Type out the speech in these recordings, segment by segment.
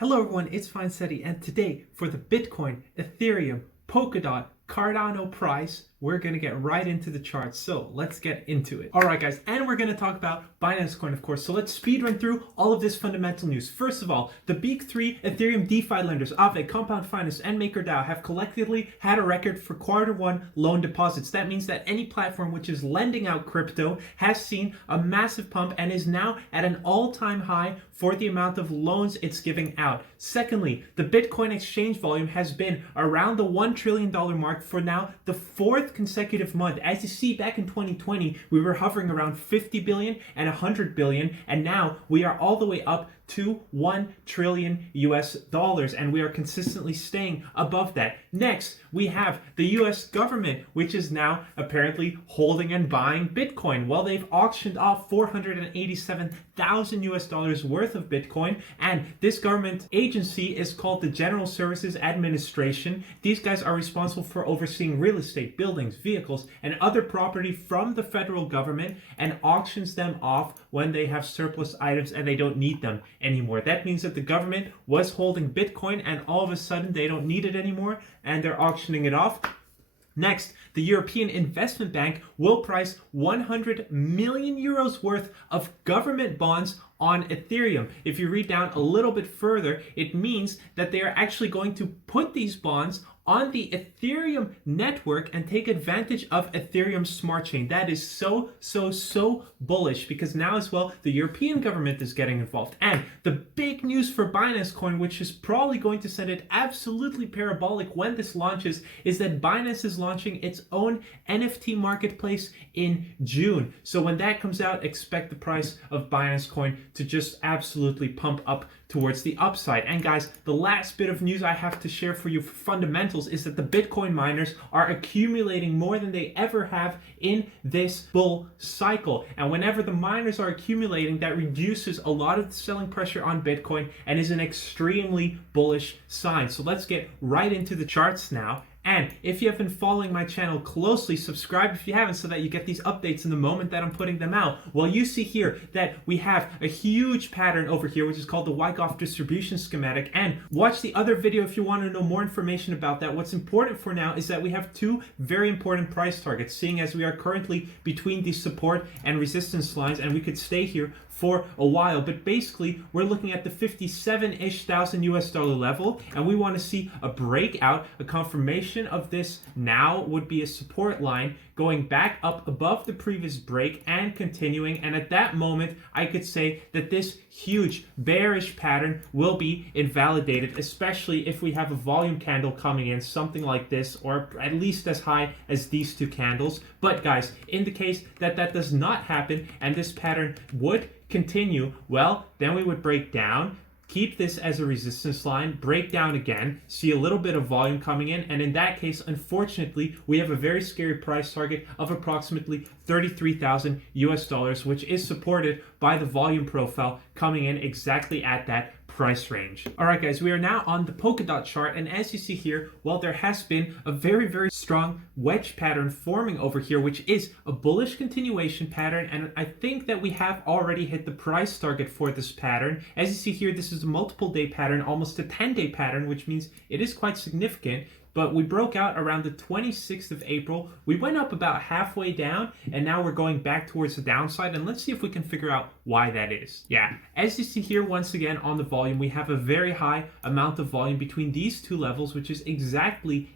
Hello everyone, it's FindSeti, and today for the Bitcoin, Ethereum, Polkadot, Cardano price, we're going to get right into the charts. So let's get into it. All right, guys, and we're going to talk about Binance Coin, of course. So let's speed run through all of this fundamental news. First of all, the big three Ethereum DeFi lenders, Aave, Compound Finance, and MakerDAO, have collectively had a record for Q1 loan deposits. That means that any platform which is lending out crypto has seen a massive pump and is now at an all-time high for the amount of loans it's giving out. Secondly, the Bitcoin exchange volume has been around the $1 trillion mark for now the fourth consecutive month. As you see, back in 2020, we were hovering around 50 billion and 100 billion, and now we are all the way up to $1 trillion US, and we are consistently staying above that. Next, we have the US government, which is now apparently holding and buying Bitcoin. Well, they've auctioned off $487,000 US worth of Bitcoin, and this government agency is called the General Services Administration. These guys are responsible for overseeing real estate, buildings, vehicles, and other property from the federal government, and auctions them off when they have surplus items and they don't need them anymore. That means that the government was holding Bitcoin and all of a sudden they don't need it anymore and they're auctioning it off. Next, the European Investment Bank will price 100 million euros worth of government bonds on Ethereum. If you read down a little bit further, it means that they are actually going to put these bonds on the Ethereum network and take advantage of Ethereum's smart chain. That is so bullish, because now as well the European government is getting involved. And the big news for Binance Coin, which is probably going to send it absolutely parabolic when this launches, is that Binance is launching its own NFT marketplace in June. So when that comes out, expect the price of Binance Coin to just absolutely pump up towards the upside. And guys, the last bit of news I have to share for you for fundamentals is that the Bitcoin miners are accumulating more than they ever have in this bull cycle. And whenever the miners are accumulating, that reduces a lot of the selling pressure on Bitcoin and is an extremely bullish sign. So let's get right into the charts now. And if you have been following my channel closely, subscribe if you haven't so that you get these updates in the moment that I'm putting them out. Well, you see here that we have a huge pattern over here, which is called the Wyckoff distribution schematic. And watch the other video if you want to know more information about that. What's important for now is that we have two very important price targets, seeing as we are currently between the support and resistance lines, and we could stay here for a while. But basically, we're looking at the 57-ish thousand US dollar level, and we want to see a breakout. A confirmation of this now would be a support line going back up above the previous break and continuing. And at that moment, I could say that this huge bearish pattern will be invalidated, especially if we have a volume candle coming in, something like this, or at least as high as these two candles. But guys, in the case that that does not happen and this pattern would continue, well, then we would break down, keep this as a resistance line, break down again, see a little bit of volume coming in, and in that case, unfortunately, we have a very scary price target of approximately 33,000 US dollars, which is supported by the volume profile coming in exactly at that price range. All right, guys, we are now on the Polkadot chart, and as you see here, well, there has been a very strong wedge pattern forming over here, which is a bullish continuation pattern, and I think that we have already hit the price target for this pattern. As you see here, this is a multiple day pattern, almost a 10-day pattern, which means it is quite significant. But we broke out around the 26th of April. We went up about halfway down, and now we're going back towards the downside. And let's see if we can figure out why that is. Yeah, as you see here, once again, on the volume, we have a very high amount of volume between these two levels, which is exactly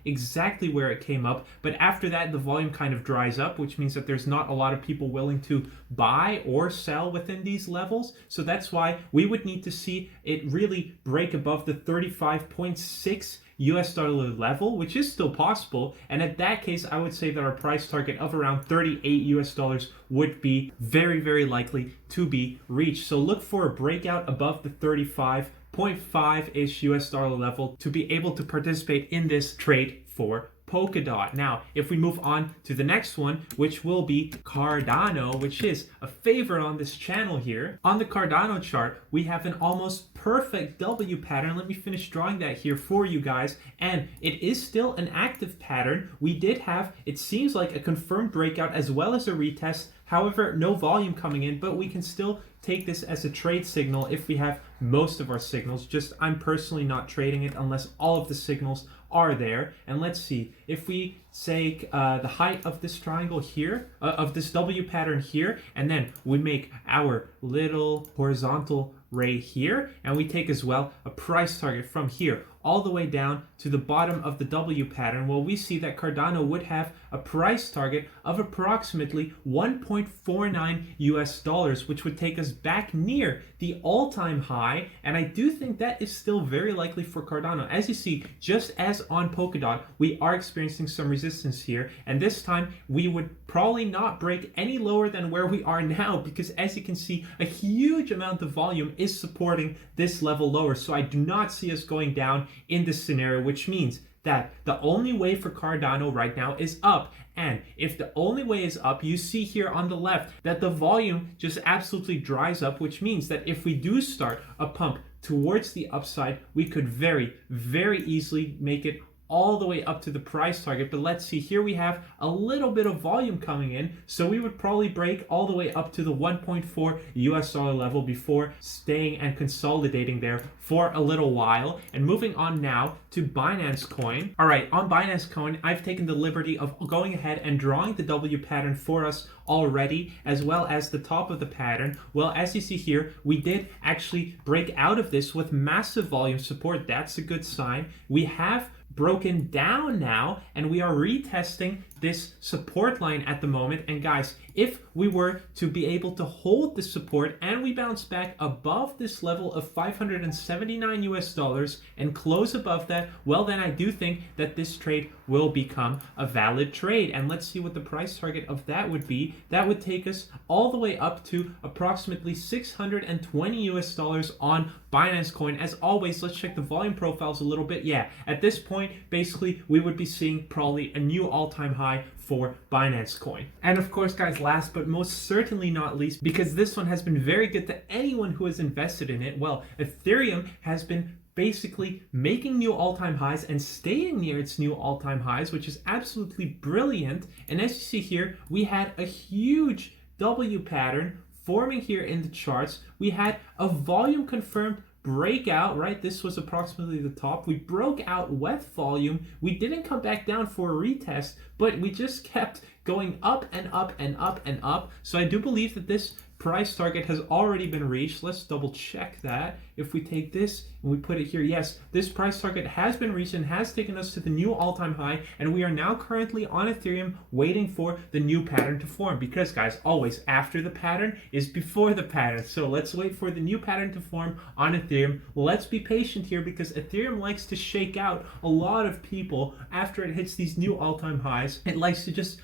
where it came up. But after that, the volume kind of dries up, which means that there's not a lot of people willing to buy or sell within these levels. So that's why we would need to see it really break above the 35.6 US dollar level, which is still possible. And at that case, I would say that our price target of around 38 US dollars would be very likely to be reached. So look for a breakout above the 35.5-ish US dollar level to be able to participate in this trade for Polkadot. Now, if we move on to the next one, which will be Cardano, which is a favorite on this channel here. On the Cardano chart, we have an almost perfect W pattern. Let me finish drawing that here for you guys. And it is still an active pattern. We did have, it seems like, a confirmed breakout as well as a retest. However, no volume coming in, but we can still take this as a trade signal if we have most of our signals. Just I'm personally not trading it unless all of the signals are there. And let's see, if we say the height of this triangle here, of this W pattern here, and then we make our little horizontal ray here, and we take as well a price target from here all the way down to the bottom of the W pattern, well, we see that Cardano would have a price target of approximately 1.49 US dollars, which would take us back near the all-time high. And I do think that is still very likely for Cardano. As you see, just as on Polkadot, we are experiencing some resistance here, and this time we would probably not break any lower than where we are now, because as you can see, a huge amount of volume is supporting this level lower. So I do not see us going down in this scenario, which means that the only way for Cardano right now is up. And if the only way is up, you see here on the left that the volume just absolutely dries up, which means that if we do start a pump towards the upside, we could very, very easily make it all the way up to the price target. But let's see, here we have a little bit of volume coming in, so we would probably break all the way up to the 1.4 US dollar level before staying and consolidating there for a little while. And moving on now to Binance Coin. All right, on Binance Coin, I've taken the liberty of going ahead and drawing the W pattern for us already, as well as the top of the pattern. Well, as you see here, we did actually break out of this with massive volume support. That's a good sign. We have broken down now, and we are retesting this support line at the moment. And guys, if we were to be able to hold the support and we bounce back above this level of 579 US dollars and close above that, well, then I do think that this trade will become a valid trade. And let's see what the price target of that would be. That would take us all the way up to approximately 620 US dollars on Binance Coin. As always, let's check the volume profiles a little bit. Yeah, at this point, basically, we would be seeing probably a new all-time high for Binance Coin. And of course, guys, last but most certainly not least, because this one has been very good to anyone who has invested in it, well, Ethereum has been basically making new all-time highs and staying near its new all-time highs, which is absolutely brilliant. And as you see here, we had a huge W pattern forming here in the charts. We had a volume confirmed breakout, right? This was approximately the top. We broke out with volume. We didn't come back down for a retest, but we just kept going up and up and up and up. So I do believe that this price target has already been reached. Let's double check that. If we take this and we put it here, yes, this price target has been reached and has taken us to the new all-time high, and we are now currently on Ethereum waiting for the new pattern to form, because guys, always after the pattern is before the pattern. So let's wait for the new pattern to form on Ethereum. Let's be patient here, because Ethereum likes to shake out a lot of people after it hits these new all-time highs. It likes to just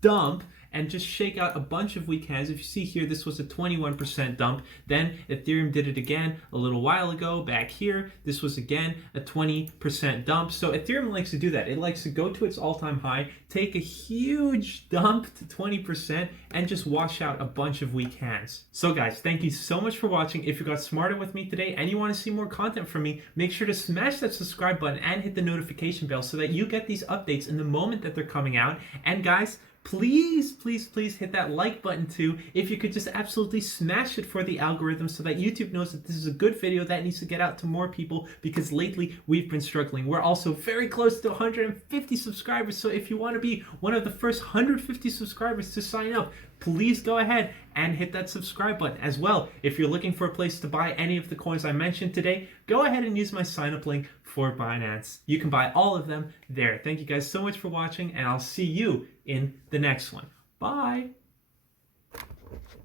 dump and just shake out a bunch of weak hands. If you see here, this was a 21% dump. Then Ethereum did it again a little while ago back here. This was again a 20% dump. So Ethereum likes to do that. It likes to go to its all-time high, take a huge dump to 20%, and just wash out a bunch of weak hands. So guys, thank you so much for watching. If you got smarter with me today and you want to see more content from me, make sure to smash that subscribe button and hit the notification bell so that you get these updates in the moment that they're coming out. And guys, please, please, please hit that like button too. If you could just absolutely smash it for the algorithm so that YouTube knows that this is a good video that needs to get out to more people, because lately we've been struggling. We're also very close to 150 subscribers. So if you want to be one of the first 150 subscribers to sign up, please go ahead and hit that subscribe button. As well, if you're looking for a place to buy any of the coins I mentioned today, go ahead and use my sign up link for Binance. You can buy all of them there. Thank you guys so much for watching, and I'll see you in the next one. Bye.